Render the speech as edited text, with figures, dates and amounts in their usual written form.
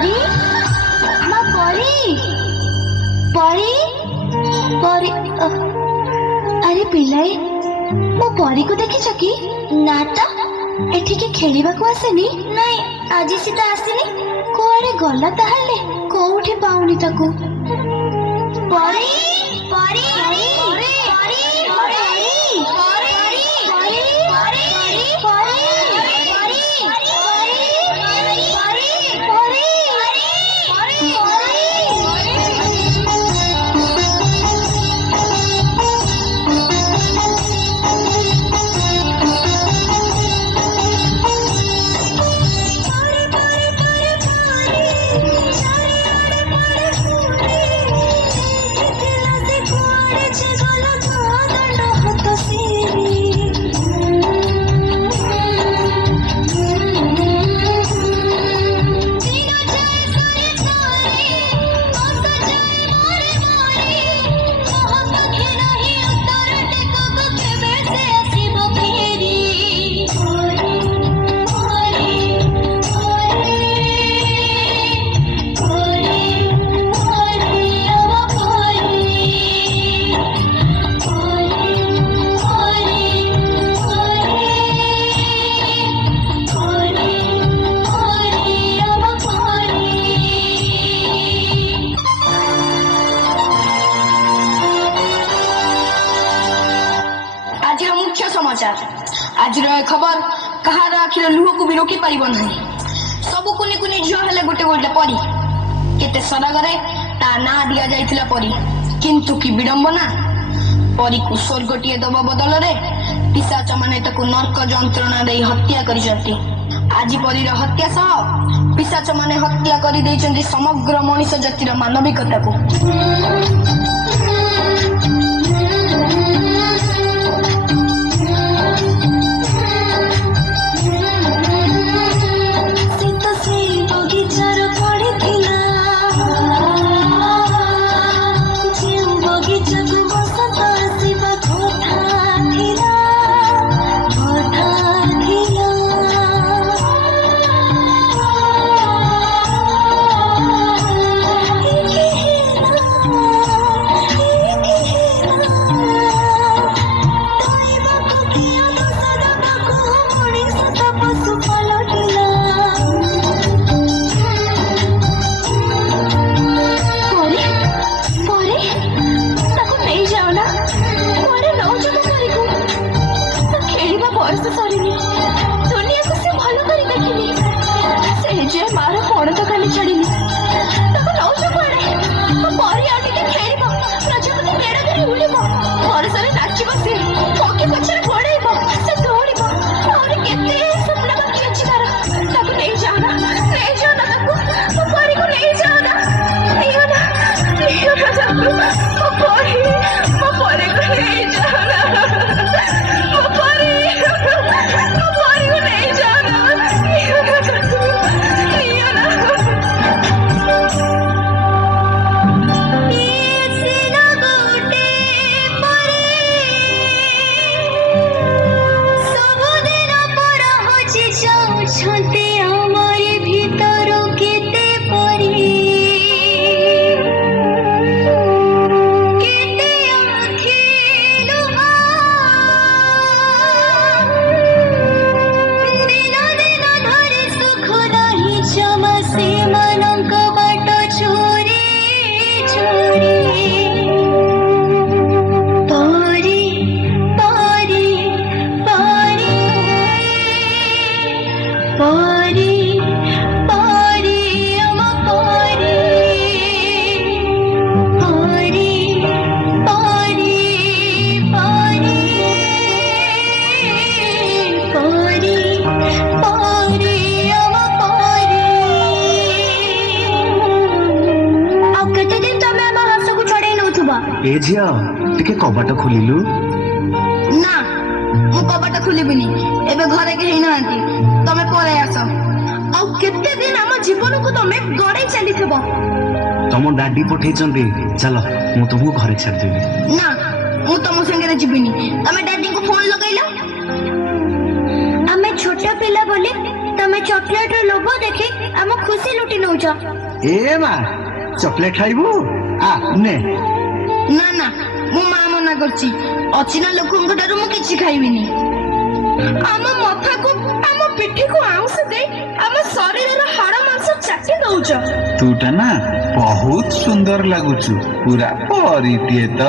परी माँ परी परी परी अरे पिलाई मो परी को देखी कि ना तो एठी के खेलिबा को आसेनी नहीं आज सी तो आसीनी कोआडे गला ताहले कोउठी पाउनी ताकू परी परी परी परी आज खबर कहार आखिर लुह को भी रोकी पारिब ना सब कुनी कुनी झील हेले गोटे गोटे परी केते सरगरे ता ना दिया जाइथिला परी किंतु की विडंबना परी को स्वर्गटीए दबा बदल रे पिशाच माने ताकू नरक जंत्रणा दे हत्या करिसंती आज परीर हत्या सह पिशाच माने हत्या करि दैचंती समग्र मनुष्य जातिर मानविकता को ए झिया टिके कबाट खोलिलु ना मु कबाट खोलिबिनी एबे घरे के हेई नांती तमे परे आसो आ केते दिन हम जीवन को तमे गड़े चली थबो तम डाडी पठै चंदी चलो मु तुमको घरे छाड़ देबी ना मु तम संगे जीबिनी तमे डाडी को फोन लगाइलो हमें छोटा पिला बोले तमे चॉकलेट रो लोभो देखि हम खुशी लुटी नउ ଦଉଛ? ଏ ମା ଚକଲେଟ ଖାଇବୁ ଆ ନେ। ନା ନା ମୋ ମା ମନା କରୁଛି, ଅଚିହ୍ନା ଲୋକଙ୍କ ଠାରୁ ମୁଁ କିଛି ଖାଇବିନି। ଆମ ମଥାକୁ ଆମ ପିଠିକୁ ଆଉଁସ ଦେଇ ଆମ ଶରୀରର ହାଡ଼ ମାଂସ ଚାଟି ଦଉଛ। ତୁଟା ନା ବହୁତ ସୁନ୍ଦର ଲାଗୁଛୁ, ପୁରା ପରିଟିଏ ତ।